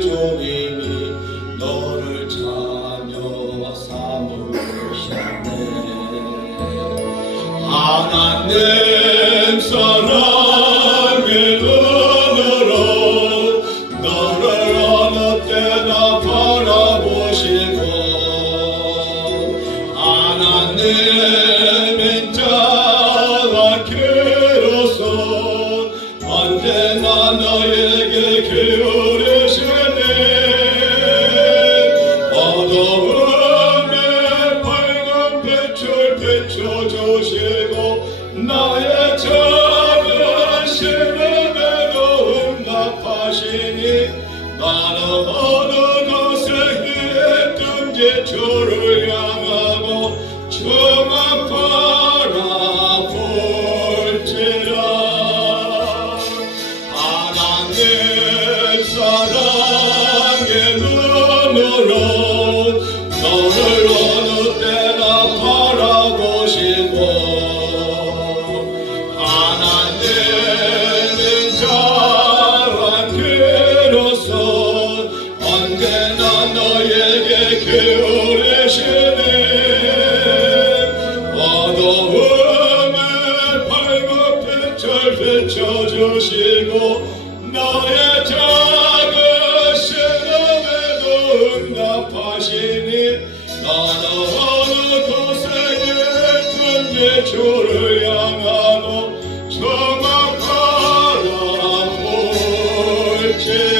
주님이 너를 자녀 삼으셨네. 하나님 사랑의 눈으로 너를 어느 때나 바라보시고 하나님의 자가 기로서 언제나 너에게 기울 빛을 비춰 주시고 나의 작은 신음에도 응답하시니 나는 어느 곳에 있든지 주를 향하 나의 작은 신음에도 응답하시니 나 우리의 주를 향하고 정확한 골제